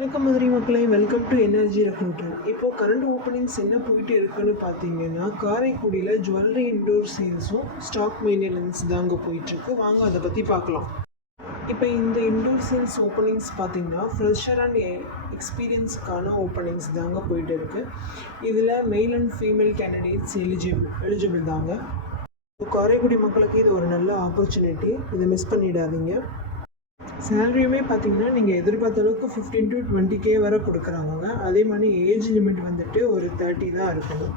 வணக்கம் மதுரை மக்களே, welcome to energy recruiter. இப்போது கரண்ட் ஓப்பனிங்ஸ் என்ன போயிட்டு இருக்குன்னு பார்த்தீங்கன்னா, காரைக்குடியில் ஜுவல்லரி இன்டோர் சேல்ஸும் ஸ்டாக் மெயின்டெனன்ஸ் தாங்க போயிட்டுருக்கு. வாங்க அதை பற்றி பார்க்கலாம். இப்போ இந்த இன்டோர் சேல்ஸ் ஓப்பனிங்ஸ் பார்த்தீங்கன்னா ஃப்ரெஷர் அண்ட் எக்ஸ்பீரியன்ஸுக்கான ஓப்பனிங்ஸ் தாங்க போயிட்டு இருக்குது. இதில் mail and female candidates eligible தாங்க. காரைக்குடி மக்களுக்கு இது ஒரு நல்ல ஆப்பர்ச்சுனிட்டி, இதை மிஸ் பண்ணிடாதீங்க. சேலரியுமே பார்த்தீங்கன்னா நீங்கள் எதிர்பார்த்த அளவுக்கு 15 to 20K வரை கொடுக்குறாங்க. அதே மாதிரி ஏஜ் லிமிட் வந்துட்டு ஒரு 30 தான் இருக்கணும்.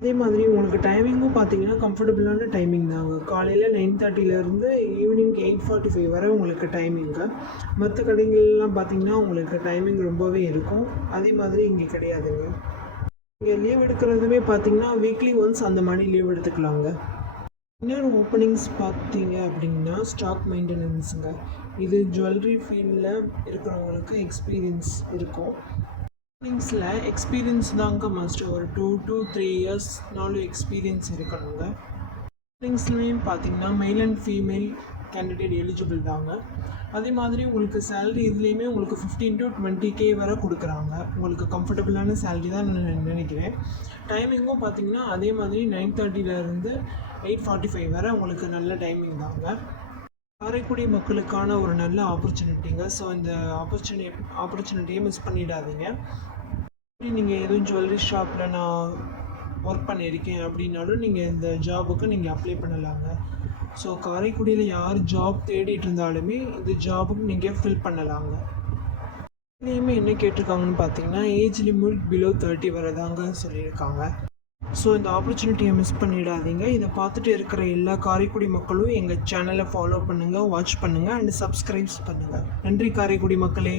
அதே மாதிரி உங்களுக்கு டைமிங்கும் பார்த்தீங்கன்னா கம்ஃபர்டபுளான டைமிங் தாங்க. காலையில் 9:30 ஈவினிங் 8:45 வரை உங்களுக்கு டைமிங்க. மற்ற கடைகள்லாம் பார்த்தீங்கன்னா உங்களுக்கு டைமிங் ரொம்பவே இருக்கும். அதே மாதிரி இங்கே கிடையாதுங்க. இங்கே லீவ் எடுக்கிறதுமே பார்த்தீங்கன்னா வீக்லி ஒன்ஸ் அந்த மாதிரி லீவ் எடுத்துக்கலாங்க. இன்னொரு ஓப்பனிங்ஸ் பார்த்தீங்க அப்படின்னா ஸ்டாக் மெயின்டெனன்ஸுங்க. இது ஜுவல்லரி ஃபீல்டில் இருக்கிறவங்களுக்கு எக்ஸ்பீரியன்ஸ் இருக்கும். ஓப்பனிங்ஸில் எக்ஸ்பீரியன்ஸ் தாங்க மஸ்ட். ஒரு 2 to 3 இயர்ஸ்னாலும் எக்ஸ்பீரியன்ஸ் இருக்கணுங்க. ஓப்பனிங்ஸ்லேயும் பார்த்தீங்கன்னா mail and female candidate eligible தாங்க. அதே மாதிரி உங்களுக்கு சேலரி இதுலேயுமே உங்களுக்கு 15 to 20K வரை கொடுக்குறாங்க. உங்களுக்கு கம்ஃபர்டபுளான சேலரி தான் நான் நினைக்கிறேன். டைமிங்கும் பார்த்தீங்கன்னா அதே மாதிரி 9:30 8:45 வரை உங்களுக்கு நல்ல டைமிங் தாங்க. காரைக்குடி மக்களுக்கான ஒரு நல்ல ஆப்பர்ச்சுனிட்டிங்க. ஸோ இந்த ஆப்பர்ச்சுனிட்டியை மிஸ் பண்ணிடாதீங்க. நீங்கள் எதுவும் ஜுவல்லரி ஷாப்பில் நான் ஒர்க் பண்ணியிருக்கேன் அப்படின்னாலும் நீங்கள் இந்த ஜாபுக்கு நீங்கள் அப்ளை பண்ணலாங்க. ஸோ காரைக்குடியில் யார் ஜாப் தேடிட்டு இருந்தாலுமே இந்த ஜாபுக்கு நீங்கள் ஃபில் பண்ணலாங்க. இதுலேயுமே என்ன கேட்டிருக்காங்கன்னு பார்த்தீங்கன்னா ஏஜ் லிமிட் பிலோ 30 வரை தாங்க சொல்லியிருக்காங்க. ஸோ இந்த ஆப்பர்ச்சுனிட்டியை மிஸ் பண்ணிடாதீங்க. இதை பார்த்துட்டு இருக்கிற எல்லா காரைக்குடி மக்களும் எங்கள் சேனலை ஃபாலோ பண்ணுங்கள், வாட்ச் பண்ணுங்கள் அண்ட் சப்ஸ்கிரைப்ஸ் பண்ணுங்கள். நன்றி காரைக்குடி மக்களே.